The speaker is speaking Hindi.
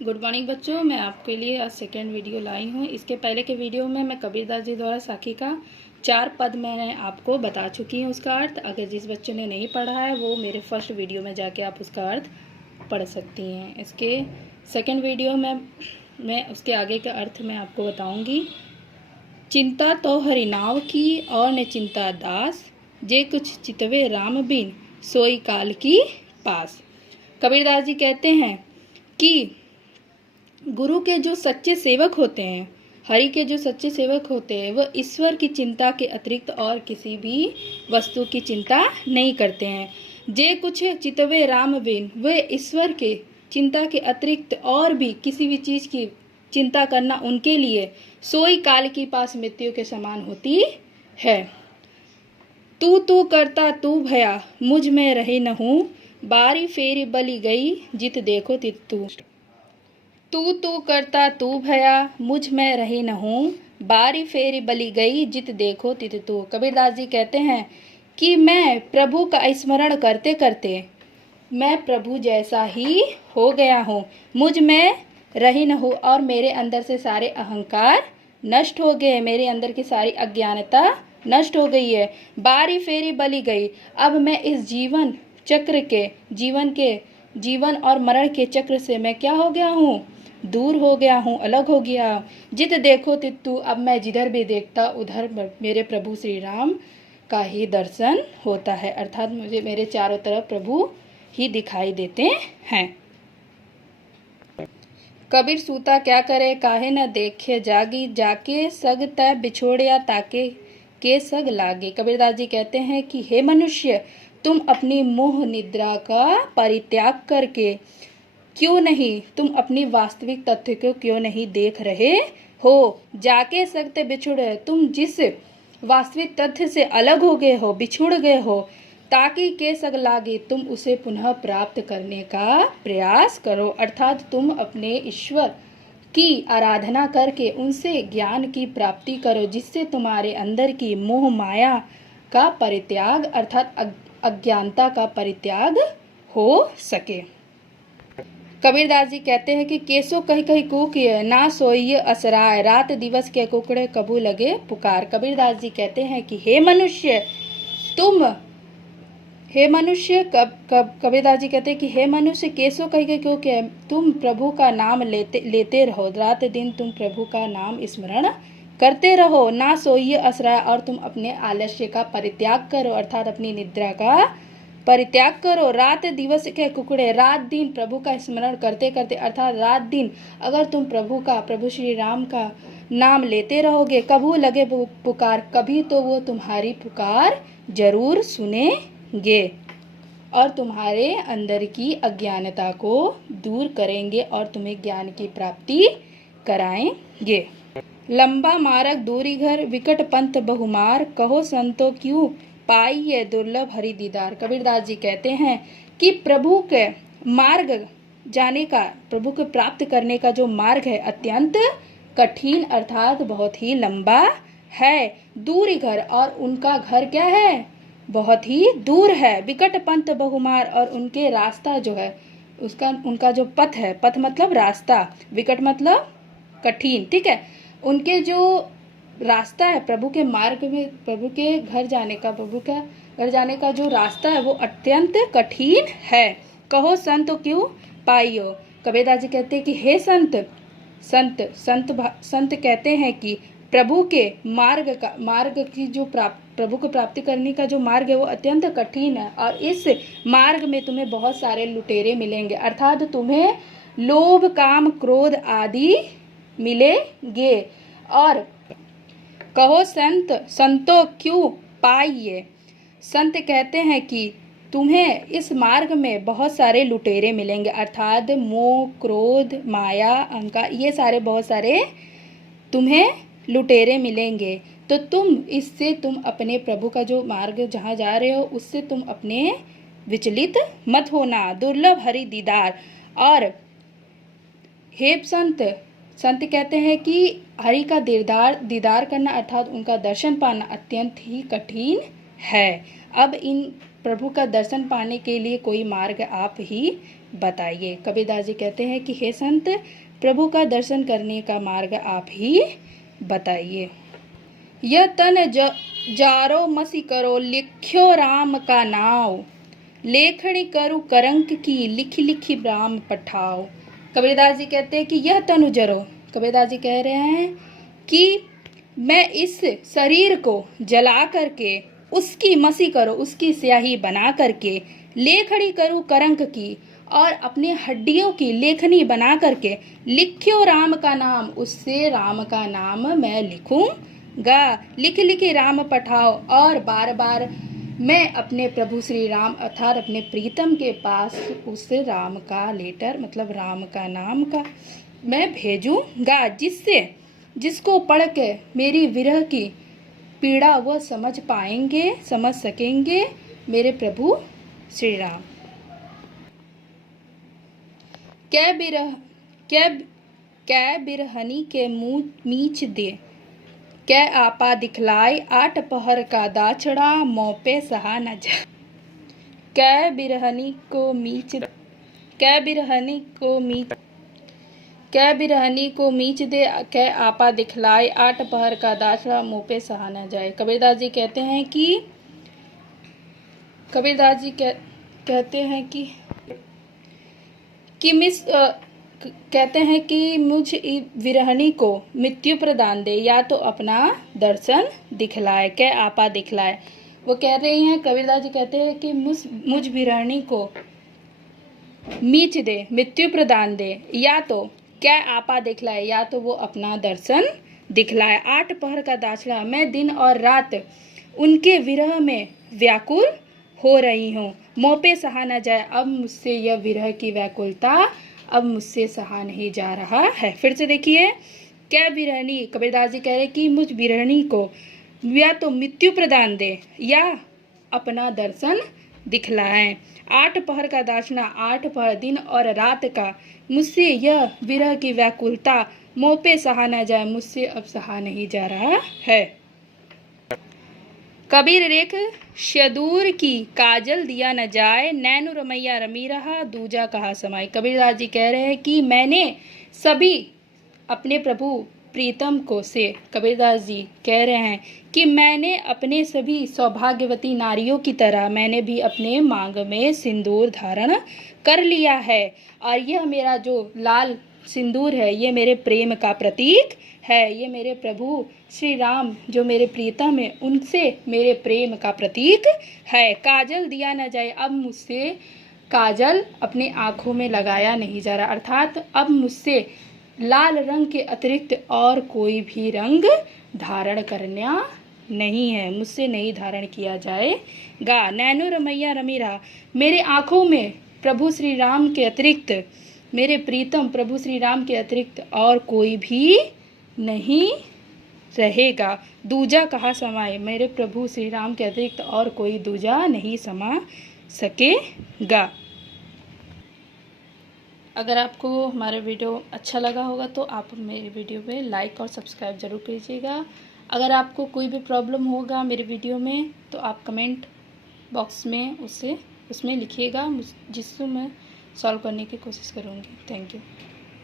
गुड मॉर्निंग बच्चों, मैं आपके लिए आज सेकेंड वीडियो लाई हूँ। इसके पहले के वीडियो में मैं कबीरदास जी द्वारा साखी का 4 पद मैंने आपको बता चुकी हूँ उसका अर्थ। अगर जिस बच्चों ने नहीं पढ़ा है वो मेरे फर्स्ट वीडियो में जाके आप उसका अर्थ पढ़ सकती हैं। इसके सेकेंड वीडियो में मैं उसके आगे का अर्थ मैं आपको बताऊँगी। चिंता तो हरि नाव की और न चिंता दास, जे कुछ चितवे राम बिन सोई काल की पास। कबीरदास जी कहते हैं कि गुरु के जो सच्चे सेवक होते हैं, हरि के जो सच्चे सेवक होते हैं, वह ईश्वर की चिंता के अतिरिक्त और किसी भी वस्तु की चिंता नहीं करते हैं। जे कुछ चितवे राम बिन, वे ईश्वर के चिंता के अतिरिक्त और भी किसी भी चीज़ की चिंता करना उनके लिए सोई काल की पास मृत्यु के समान होती है। तू करता तू भया, मुझ में रही न हूँ, बारी फेरी बली गई, जित देखो तित तू। तू करता तू भया, मुझ में रही न हूँ, बारी फेरी बली गई, जित देखो तित तू। कबीरदास जी कहते हैं कि मैं प्रभु का स्मरण करते करते मैं प्रभु जैसा ही हो गया हूँ, मुझ में रही न हूँ और मेरे अंदर से सारे अहंकार नष्ट हो गए, मेरे अंदर की सारी अज्ञानता नष्ट हो गई है। बारी फेरी बली गई, अब मैं इस जीवन चक्र के जीवन और मरण के चक्र से मैं क्या हो गया हूँ, दूर हो गया हूँ, अलग हो गया। जित देखो तित तू, अब मैं जिधर भी देखता उधर मेरे प्रभु श्री राम का ही दर्शन होता है, अर्थात मुझे मेरे चारों तरफ प्रभु ही दिखाई देते हैं। कबीर सूता क्या करे, काहे न देखे जागी, जाके सग तय बिछोड़िया, ताके के सग लागे। कबीरदास जी कहते हैं कि हे मनुष्य, तुम अपनी मोह निद्रा का परित्याग करके क्यों नहीं तुम अपनी वास्तविक तथ्य को क्यों नहीं देख रहे हो। जाके सख्त बिछुड़, तुम जिस वास्तविक तथ्य से अलग हो गए हो, बिछुड़ गए हो, ताकि के सग लागे, तुम उसे पुनः प्राप्त करने का प्रयास करो। अर्थात तुम अपने ईश्वर की आराधना करके उनसे ज्ञान की प्राप्ति करो, जिससे तुम्हारे अंदर की मोह माया का परित्याग अर्थात अज्ञानता का परित्याग हो सके। कबीरदास जी कहते हैं कि केसो कही कही कूकिय, ना सोइय असराय, रात दिवस के कुकड़े कबू लगे पुकार। कबीरदास जी कहते हैं कि हे मनुष्य कबीरदास जी कहते हैं कि हे मनुष्य, केसो कही कही क्यों, तुम प्रभु का नाम लेते रहो, रात दिन तुम प्रभु का नाम स्मरण करते रहो। ना सोइय असराय, और तुम अपने आलस्य का परित्याग करो, अर्थात अपनी निद्रा का परित्याग करो। रात दिवस के कुकड़े, रात दिन प्रभु का स्मरण करते करते अर्थात रात दिन अगर तुम प्रभु श्री राम का नाम लेते रहोगे, कबू लगे पुकार, कभी तो वो तुम्हारी पुकार जरूर सुनेंगे और तुम्हारे अंदर की अज्ञानता को दूर करेंगे और तुम्हें ज्ञान की प्राप्ति कराएंगे। लंबा मार्ग दूरी घर, विकट पंथ बहुमार, कहो संतो क्यों पाई ये दुर्लभ हरि दीदार। कबीरदास जी कहते हैं कि प्रभु के मार्ग जाने का, प्रभु को प्राप्त करने का जो मार्ग है अत्यंत कठिन अर्थात बहुत ही लंबा है। दूरी घर, और उनका घर क्या है, बहुत ही दूर है। विकट पंथ बहुमार, और उनके रास्ता जो है उनका जो पथ है, पथ मतलब रास्ता, विकट मतलब कठिन, ठीक है। उनके जो रास्ता है प्रभु के मार्ग में, प्रभु के घर जाने का जो रास्ता है वो अत्यंत कठिन है। कहो संत क्यों पाइयो। कबीरदास जी कहते हैं कि हे संत कहते हैं कि प्रभु के मार्ग की जो प्रभु को प्राप्ति करने का जो मार्ग है वो अत्यंत कठिन है, और इस मार्ग में तुम्हें बहुत सारे लुटेरे मिलेंगे, अर्थात तुम्हें लोभ काम क्रोध आदि मिलेंगे। और कहो संतो क्यों पाइए, संत कहते हैं कि तुम्हें इस मार्ग में बहुत सारे लुटेरे मिलेंगे, अर्थात मोह क्रोध माया अहंकार, ये सारे बहुत सारे तुम्हें लुटेरे मिलेंगे। तो तुम अपने प्रभु का जो मार्ग जहाँ जा रहे हो उससे तुम अपने विचलित मत होना। दुर्लभ हरि दीदार, और हे संत कहते हैं कि हरि का दीदार करना अर्थात उनका दर्शन पाना अत्यंत ही कठिन है। अब इन प्रभु का दर्शन पाने के लिए कोई मार्ग आप ही बताइए। कबीरदास जी कहते हैं कि हे संत, प्रभु का दर्शन करने का मार्ग आप ही बताइए। यह तन जारो मसी करो, लिख्यो राम का नाव, लेखनी करू करंक की, लिखी लिखी राम पठाओ। कबीरदास जी कहते हैं कि यह तनु जरो, कबीरदास जी कह रहे हैं कि मैं इस शरीर को जला करके उसकी मसी करो, उसकी स्याही बना करके, लेखनी करूँ करंक की, और अपने हड्डियों की लेखनी बना करके, लिख्यो राम का नाम, उससे राम का नाम मैं लिखूंगा, लिख लिखे राम पठाओ, और बार बार मैं अपने प्रभु श्री राम अर्थात अपने प्रीतम के पास उस राम का लेटर मतलब राम का नाम का मैं भेजूंगा, जिसको पढ़ के मेरी विरह की पीड़ा वह समझ पाएंगे, समझ सकेंगे मेरे प्रभु श्री राम। कै बिरहनी के मुँह मीच दे, कै आपा दिखलाए, 8 पहर का दाछड़ा, मों पे सहा न जा। कै बिरहनी को मीच दे, कै आपा दिखलाए, 8 पहर का दाछड़ा, मुँह पे सहा न जाए। कबीरदास जी कहते हैं कि मुझ विरहणी को मृत्यु प्रदान दे, या तो अपना दर्शन दिखलाए, कै आपा दिखलाए। वो कह रही हैं, कबीरदास जी कहते हैं कि मुझ विरहणी को मीच दे, मृत्यु प्रदान दे, या तो कै आपा दिखलाए, या तो वो अपना दर्शन दिखलाए। 8 पहर का दाछड़ा, मैं दिन और रात उनके विरह में व्याकुल हो रही हूँ, मों पे सहा न जाए, अब मुझसे यह विरह की व्याकुलता अब मुझसे सहा नहीं जा रहा है। फिर से देखिए, क्या विरहणी, कबीरदास जी कह रहे कि मुझ विरहणी को या तो मृत्यु प्रदान दे या अपना दर्शन दिखलाएं। 8 पहर का दाछड़ा, 8 पहर दिन और रात का मुझसे यह विरह की व्याकुलता मों पे सहा न जाए, मुझसे अब सहा नहीं जा रहा है। कबीर रेख शदूर की, काजल दिया न जाए, नैनु रमैया रमी रहा, दूजा कहा समाई। कबीरदास जी कह रहे हैं कि मैंने सभी अपने प्रभु प्रीतम को से कबीरदास जी कह रहे हैं कि मैंने अपने सभी सौभाग्यवती नारियों की तरह मैंने भी अपने मांग में सिंदूर धारण कर लिया है, और यह मेरा जो लाल सिंदूर है ये मेरे प्रेम का प्रतीक है, ये मेरे प्रभु श्री राम जो मेरे प्रीतम है उनसे मेरे प्रेम का प्रतीक है। काजल दिया न जाए, अब मुझसे काजल अपने आँखों में लगाया नहीं जा रहा, अर्थात अब मुझसे लाल रंग के अतिरिक्त और कोई भी रंग धारण करना नहीं है, मुझसे नहीं धारण किया जाएगा। नैनो रमैया रमी रहा, मेरे आँखों में प्रभु श्री राम के अतिरिक्त, मेरे प्रीतम प्रभु श्री राम के अतिरिक्त और कोई भी नहीं रहेगा। दूजा कहाँ समाए, मेरे प्रभु श्री राम के अतिरिक्त और कोई दूजा नहीं समा सकेगा। अगर आपको हमारा वीडियो अच्छा लगा होगा तो आप मेरे वीडियो पे लाइक और सब्सक्राइब ज़रूर कीजिएगा। अगर आपको कोई भी प्रॉब्लम होगा मेरे वीडियो में तो आप कमेंट बॉक्स में उसमें लिखिएगा, जिसको मैं सॉल्व करने की कोशिश करूँगी। Thank you.